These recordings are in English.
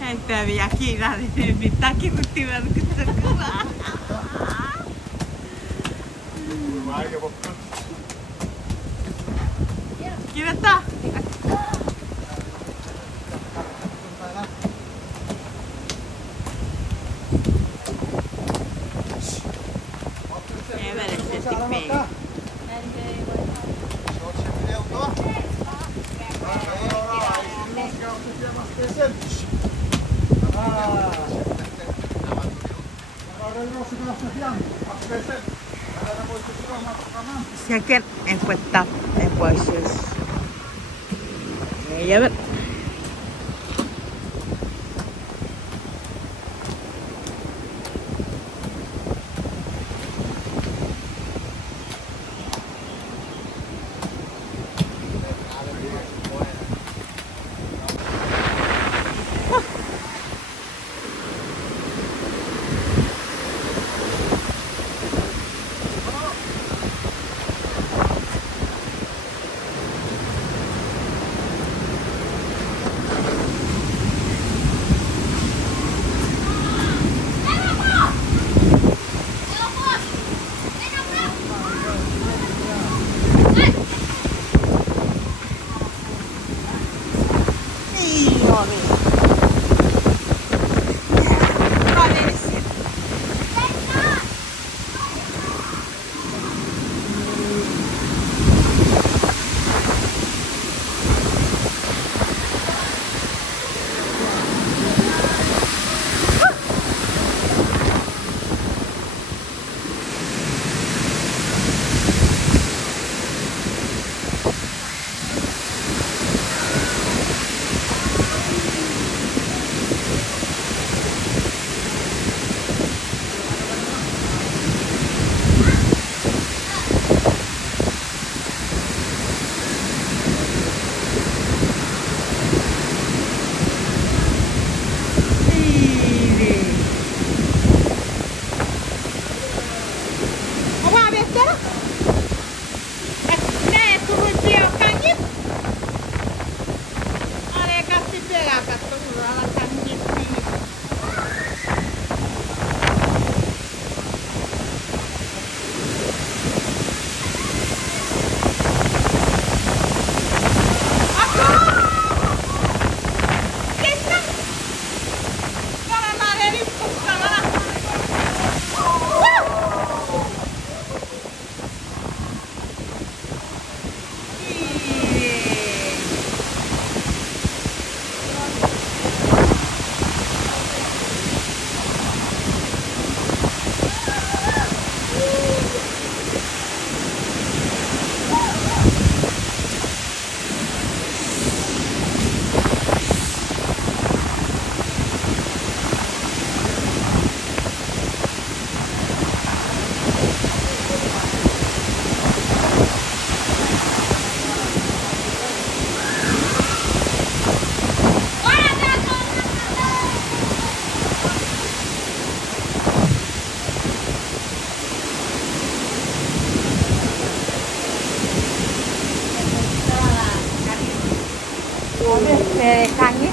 Häittäviä ja kiinalainen, niin takivuttivat kutsukuva. Kirjoittaa. Everisesti meillä. Säkert en petap en voices. Ya bet. Kangi.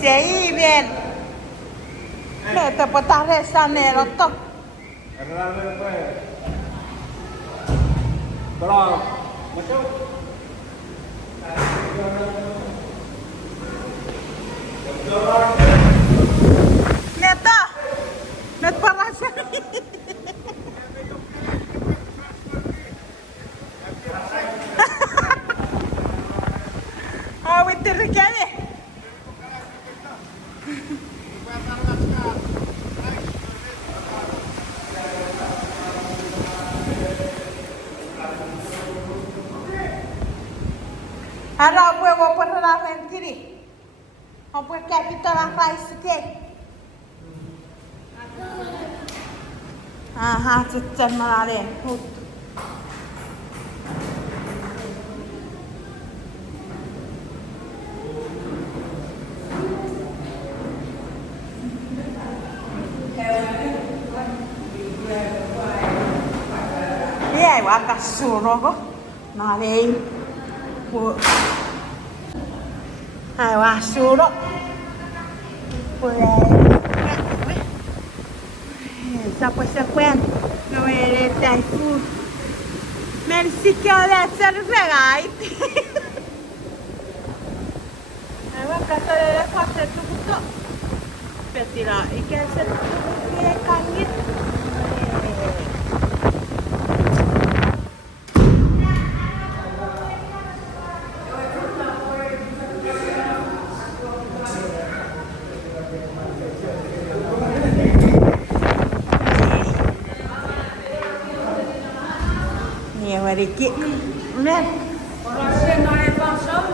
Sei bien. Le te potas rezanero to. Tolong. Masuk. Neto. Net parasa. Oh, witir kene. Allora vuoi portare la mentire? O puoi capire la fai te? Aha, sitten mä lähden. Ei vaikka suroko. Mä lähden. Ai vaan suro. Siapa sequen? Não é Taifu. Merci que olha serverai. Aivan katsotaan katse tukutto. Petila ikäiset tukuttie kangit. Rikki. Lihat. Kalau saya naik langsung,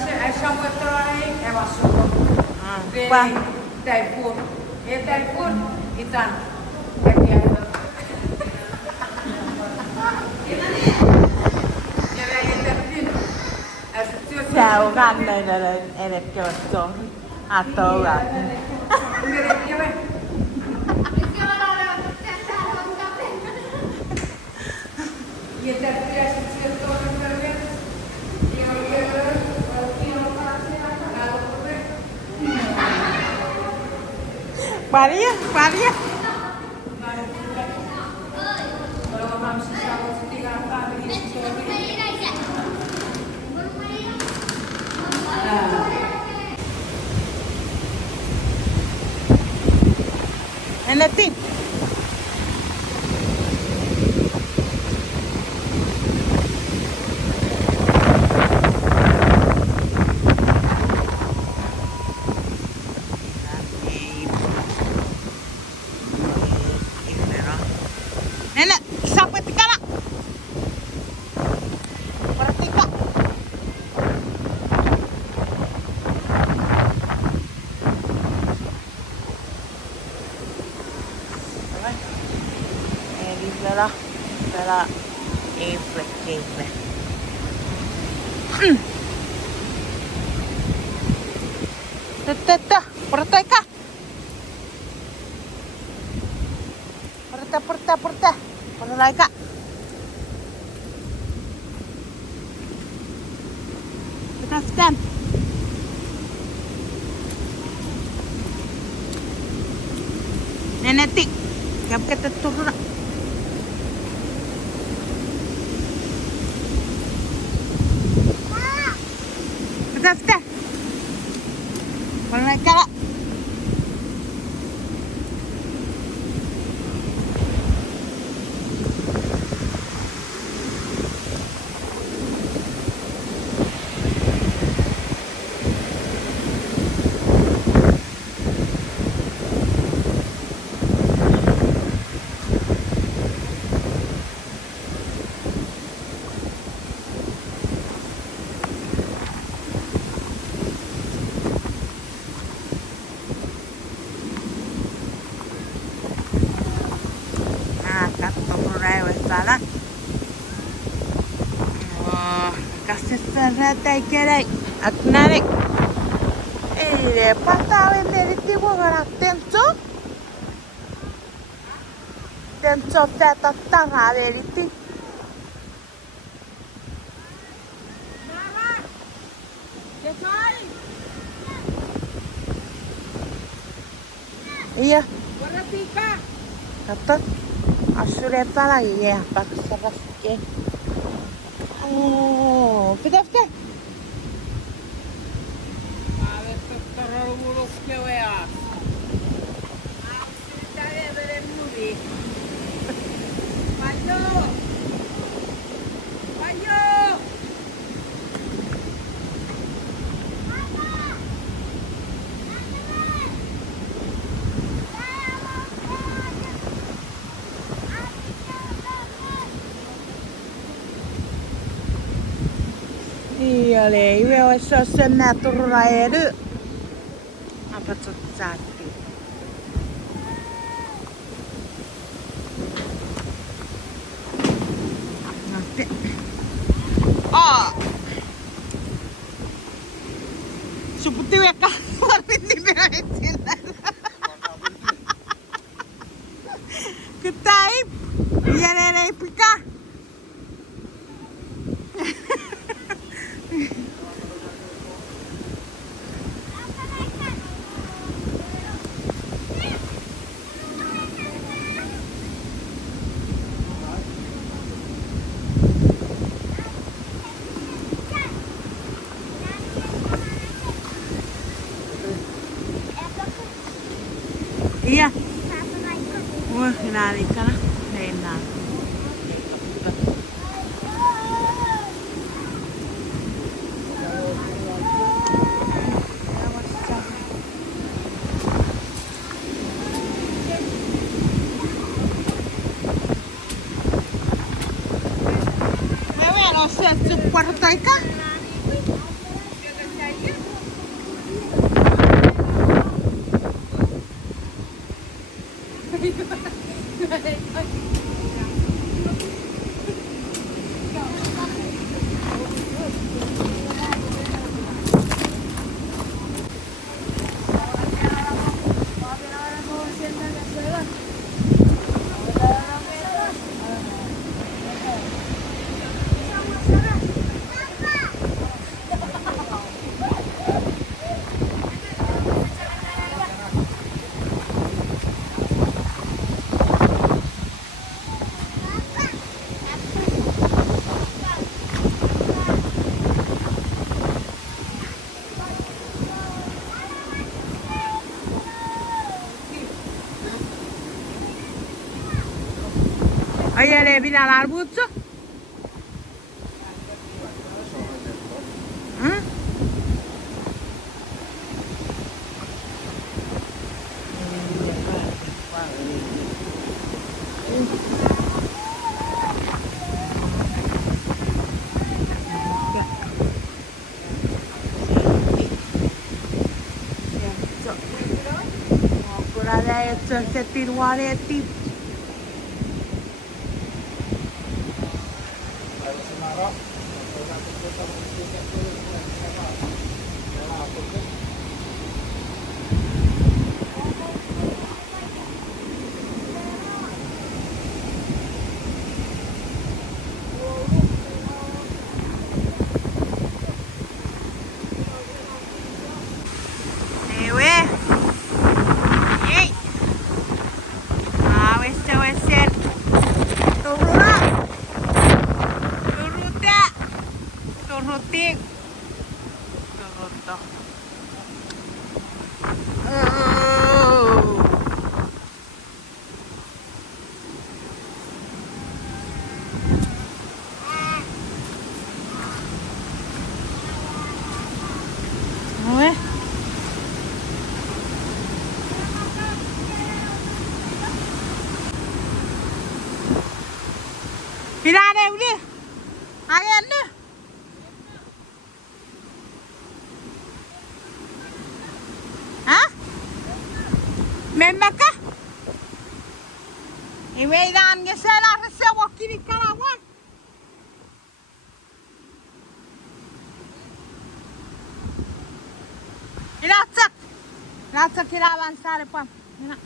saya sampai terakhir, masuk. Wah. Typhoon, typhoon, itan. Chào anh đây là em đẹp cho con. À tô rồi. Maria. Enetin. Nenek, sampai tinggal. Perhatikan. Ini bela efek. Teteh, perhatikan. Perta. Perhatikan. Lepaskan. Nenek tik. Gap kita turun. Lepaskan. Perhatikan. Salah. Wah, kasih santai kerai. Aku narik. Patah dari tiba orang tenso. Tenso saya tatang dari ti. Iya. Kata. Asureta lagi ya, pakai ke. Oh, kita. Terlalu muluk ya. Saya beremudi. Maju. Iya lei, wes sosna turra edu. Apa sati? Nanti. Oh. Seperti weka, warna beresin. Ketaip, ya nenek pika. Iya. Wah, nari kana. Enak. Wewe lo set super taika. Ayer binalar buçuk. Hı? Burada setir var etip. Ewe. Yey. Wesen. Turun. Turute. Turutik. Turuto. Weh. Pirane uli. Ayan na. Ha? Memma ka? Iwedan nga sila sa wakini kalawan. Ilatsak. Ilatsak kirawan sare pam. Ina.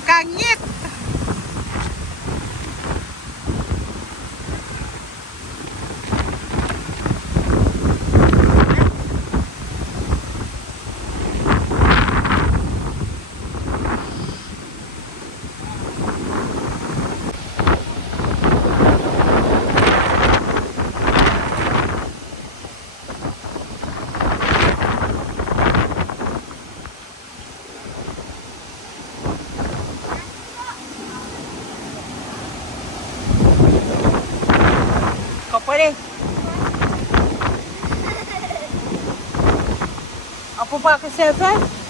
Kangit. Kau puede. Apa buat ke selfie?